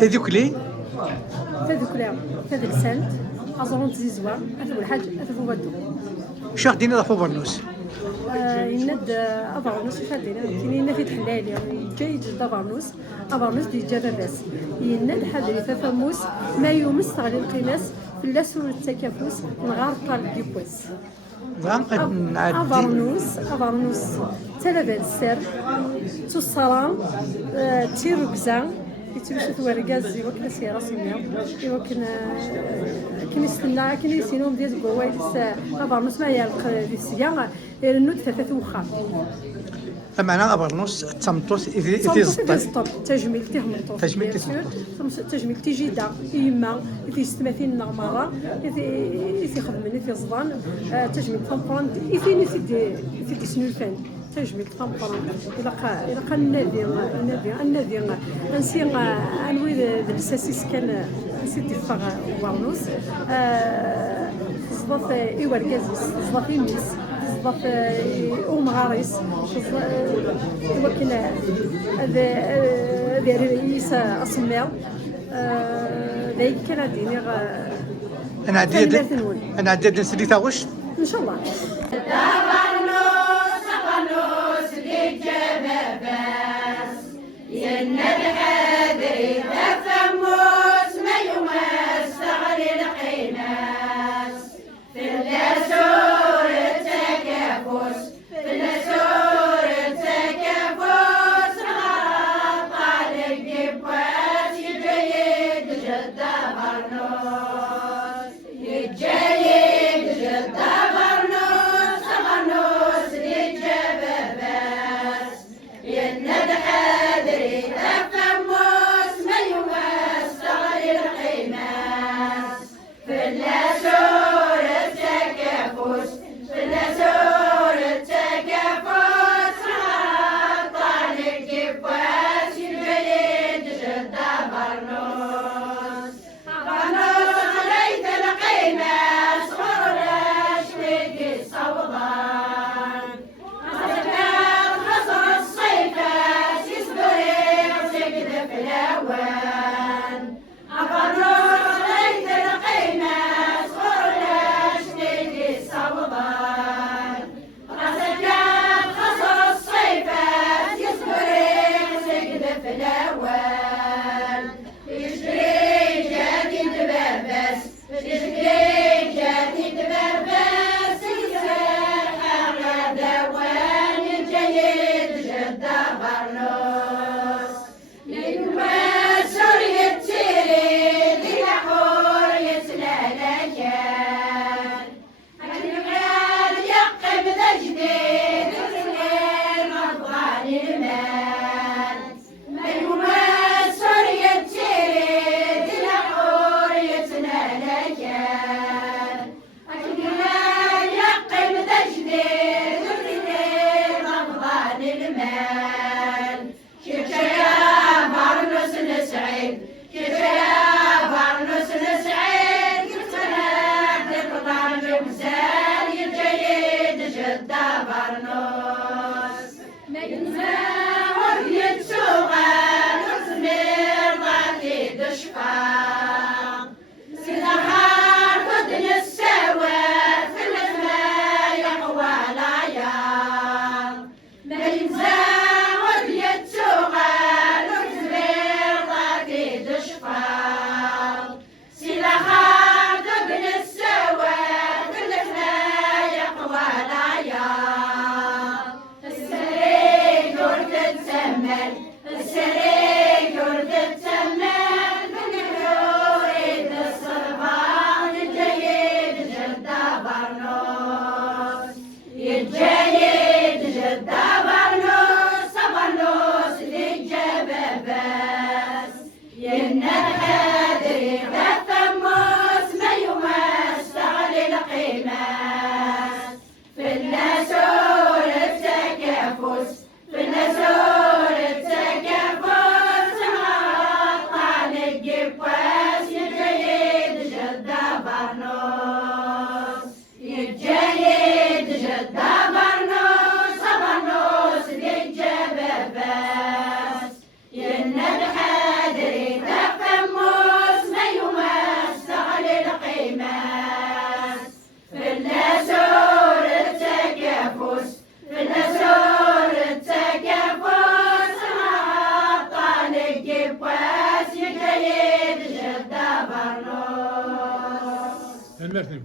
تذوك لي تذوك لا تذوك سنت أزرون تزيزوا أثبو الحاج أثبو بدو واش غادينا ضافو برنوس يند أبرنوس فادينا كاين في تحلال يعني جاي جد أبرنوس دي جاب باس يند حضري ففموس ما يومس تغلي القناس في اللاسو التكافوس نغار طال ديبوس غنقد نعدي أبرنوس تلابان السر تو الصرام تيروكزان يتمشى ورقاز يوكل سيارة سمية يوكل كنستنى كنيسينهم ديال كوايس أبرنوس ما يالق دي السياغ النود ثلاثة وخام فمعنى برنوس تمطوس إذا زطب تجميل تهمطوس تجميل تيجيدا يما إذا استماثين نغمارة إذا خدمني في زضان تجميل فنفران إذا تسنو الفن تجميل فنفران إذا قال النادي نسي أنوي ذا الساسيس كان نسيت يفغ برنوس زضاف إيواركازيس زضاف إيميس زضاف أمغاريس ولكن هذا رئيس أصمير ذاك كان ديني أنا عديت نسلي تاغوش إن شاء الله ينادى حادري تفهم المرتين